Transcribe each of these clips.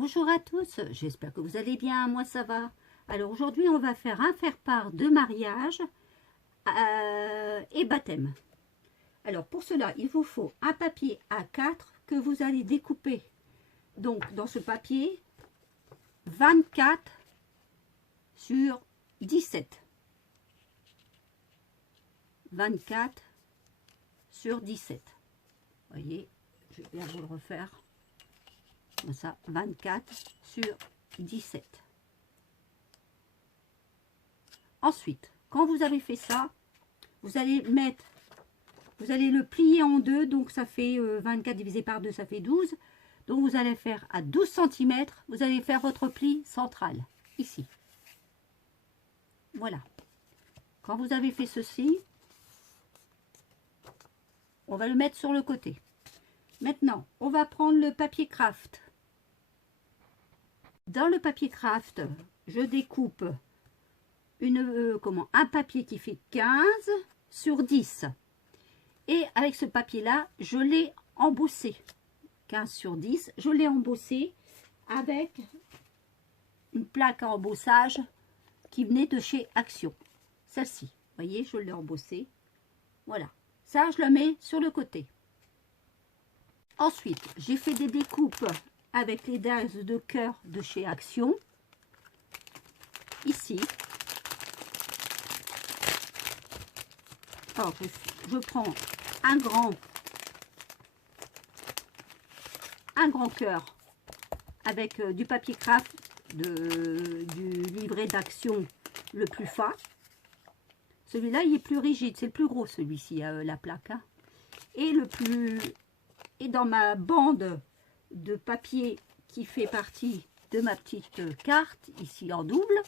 Bonjour à tous, j'espère que vous allez bien, moi ça va. Alors aujourd'hui on va faire un faire-part de mariage et baptême. Alors pour cela il vous faut un papier A4 que vous allez découper. Donc dans ce papier 24 sur 17. 24 sur 17. Vous voyez, je vais bien vous le refaire. Comme ça, 24 sur 17. Ensuite, quand vous avez fait ça, vous allez le plier en deux, donc ça fait 24 divisé par 2, ça fait 12. Donc vous allez faire à 12 cm, vous allez faire votre pli central, ici. Voilà. Quand vous avez fait ceci, on va le mettre sur le côté. Maintenant, on va prendre le papier craft. Dans le papier craft, je découpe un papier qui fait 15 sur 10. Et avec ce papier-là, je l'ai embossé. 15 sur 10, je l'ai embossé avec une plaque à embossage qui venait de chez Action. Celle-ci, vous voyez, je l'ai embossée. Voilà. Ça, je le mets sur le côté. Ensuite, j'ai fait des découpes avec les dagues de cœur de chez Action. Ici. Alors, je prends un grand cœur avec du papier craft du livret d'Action le plus fin. Celui-là, il est plus rigide, c'est le plus gros celui-ci, la plaque. Hein. Et dans ma bande de papier qui fait partie de ma petite carte, ici en double,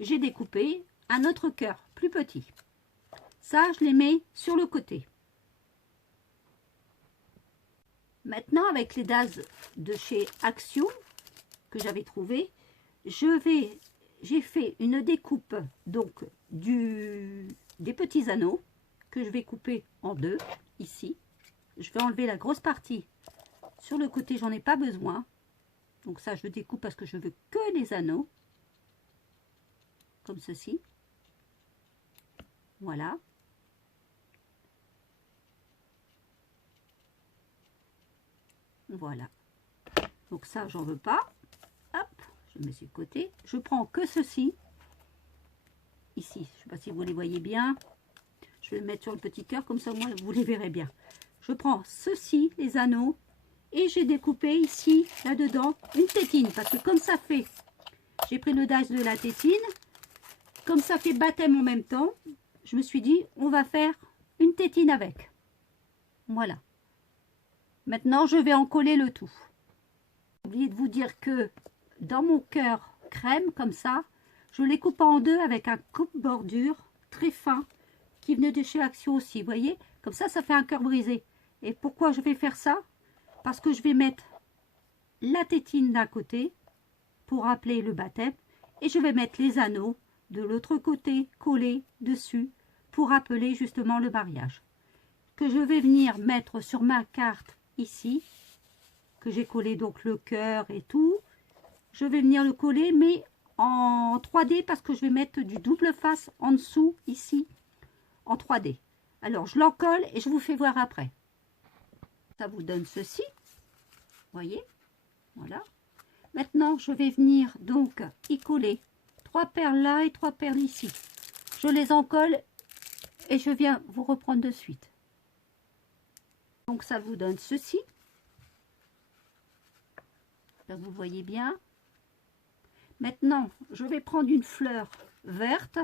j'ai découpé un autre cœur plus petit. Ça, je les mets sur le côté. Maintenant, avec les dagues de chez Action que j'avais trouvé, j'ai fait une découpe donc des petits anneaux que je vais couper en deux ici. Je vais enlever la grosse partie sur le côté, j'en ai pas besoin. Donc ça, je découpe parce que je veux que les anneaux, comme ceci. Voilà. Voilà. Donc ça, j'en veux pas. Hop, je mets sur le côté. Je prends que ceci. Ici, je ne sais pas si vous les voyez bien. Je vais le mettre sur le petit cœur, comme ça, moi, vous les verrez bien. Je prends ceci, les anneaux, et j'ai découpé ici, là-dedans, une tétine. Parce que comme ça fait, j'ai pris le dague de la tétine, comme ça fait baptême en même temps, je me suis dit, on va faire une tétine avec. Voilà. Maintenant, je vais en coller le tout. J'ai oublié de vous dire que dans mon cœur crème, comme ça, je les coupe en deux avec un coupe-bordure très fin qui venait de chez Action aussi. Vous voyez, comme ça, ça fait un cœur brisé. Et pourquoi je vais faire ça? Parce que je vais mettre la tétine d'un côté pour rappeler le baptême et je vais mettre les anneaux de l'autre côté collés dessus pour rappeler justement le mariage. Que je vais venir mettre sur ma carte ici, que j'ai collé donc le cœur et tout. Je vais venir le coller mais en 3D parce que je vais mettre du double face en dessous ici en 3D. Alors je l'encolle et je vous fais voir après. Ça vous donne ceci, voyez, voilà. Maintenant je vais venir donc y coller 3 perles là et 3 perles ici. Je les encolle et je viens vous reprendre de suite. Donc ça vous donne ceci. Là vous voyez bien. Maintenant je vais prendre une fleur verte.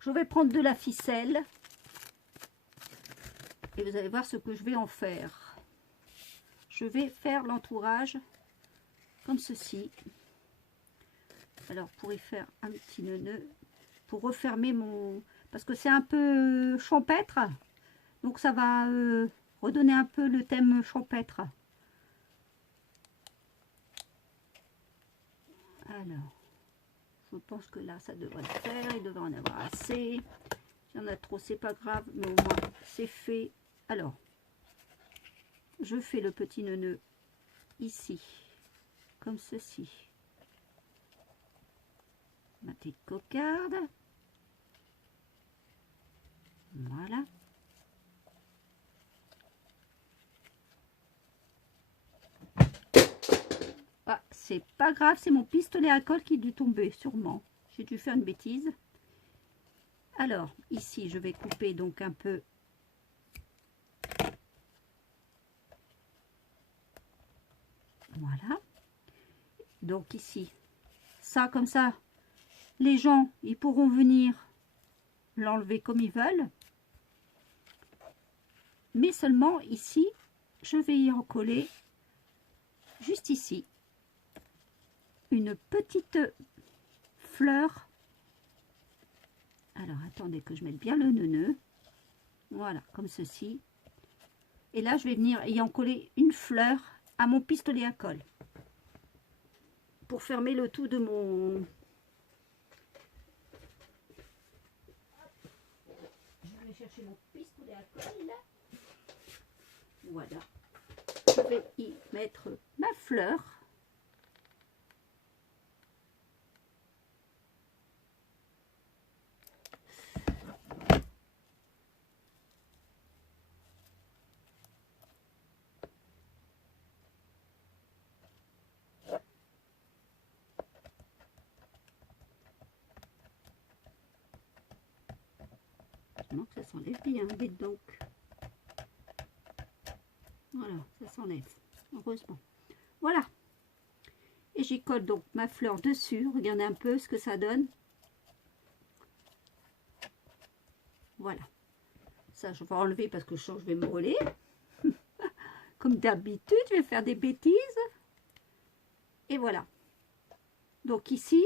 Je vais prendre de la ficelle. Et vous allez voir ce que je vais en faire. Je vais faire l'entourage comme ceci. Alors pour y faire un petit nœud, pour refermer mon... Parce que c'est un peu champêtre. Donc ça va redonner un peu le thème champêtre. Alors, je pense que là ça devrait le faire. Il devrait en avoir assez. S'il y en a trop, c'est pas grave, mais au moins c'est fait. Alors, je fais le petit nœud ici, comme ceci. Ma petite cocarde. Voilà. Ah, c'est pas grave, c'est mon pistolet à colle qui a dû tomber, sûrement. J'ai dû faire une bêtise. Alors, ici, je vais couper donc un peu. Voilà. Donc ici, ça comme ça, les gens, ils pourront venir l'enlever comme ils veulent. Mais seulement ici, je vais y en coller, juste ici, une petite fleur. Alors, attendez que je mette bien le nœud. Voilà, comme ceci. Et là, je vais venir y en coller une fleur à mon pistolet à colle. Pour fermer le tout de mon... Je vais chercher mon pistolet à colle. Voilà. Je vais y mettre ma fleur. Non, ça s'enlève bien, dites donc. Voilà, ça s'enlève, heureusement. Voilà. Et j'y colle donc ma fleur dessus. Regardez un peu ce que ça donne. Voilà. Ça, je vais enlever parce que je sens que je vais me brûler. Comme d'habitude, je vais faire des bêtises. Et voilà. Donc ici,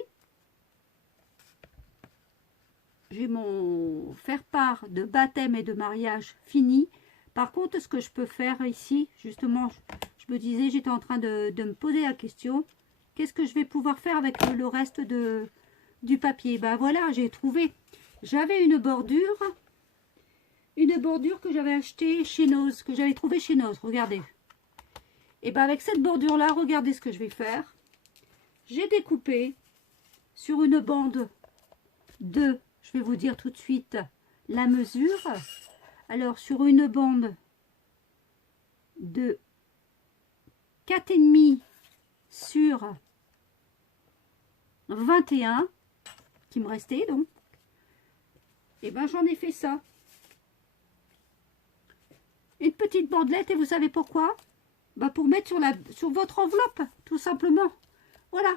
j'ai mon faire-part de baptême et de mariage fini. Par contre, ce que je peux faire ici, justement, je me disais, j'étais en train de me poser la question, qu'est-ce que je vais pouvoir faire avec le reste du papier? Ben voilà, j'ai trouvé. J'avais une bordure que j'avais achetée chez Noz, que j'avais trouvée chez Noz, regardez. Et ben avec cette bordure-là, regardez ce que je vais faire. J'ai découpé sur une bande de... Je vais vous dire tout de suite la mesure. Alors, sur une bande de 4,5 sur 21, qui me restait donc, et ben j'en ai fait ça. Une petite bandelette, et vous savez pourquoi? Ben pour mettre sur votre enveloppe, tout simplement. Voilà,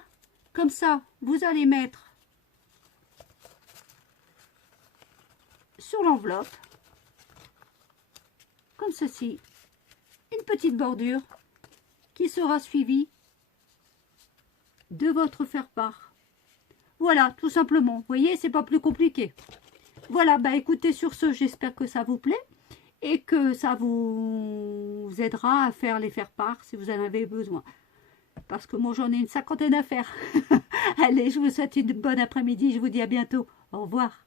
comme ça, vous allez mettre sur l'enveloppe, comme ceci, une petite bordure qui sera suivie de votre faire-part. Voilà, tout simplement. Vous voyez, c'est pas plus compliqué. Voilà, bah écoutez, sur ce, j'espère que ça vous plaît et que ça vous aidera à faire les faire-part si vous en avez besoin. Parce que moi, j'en ai une cinquantaine à faire. Allez, je vous souhaite une bonne après-midi. Je vous dis à bientôt. Au revoir.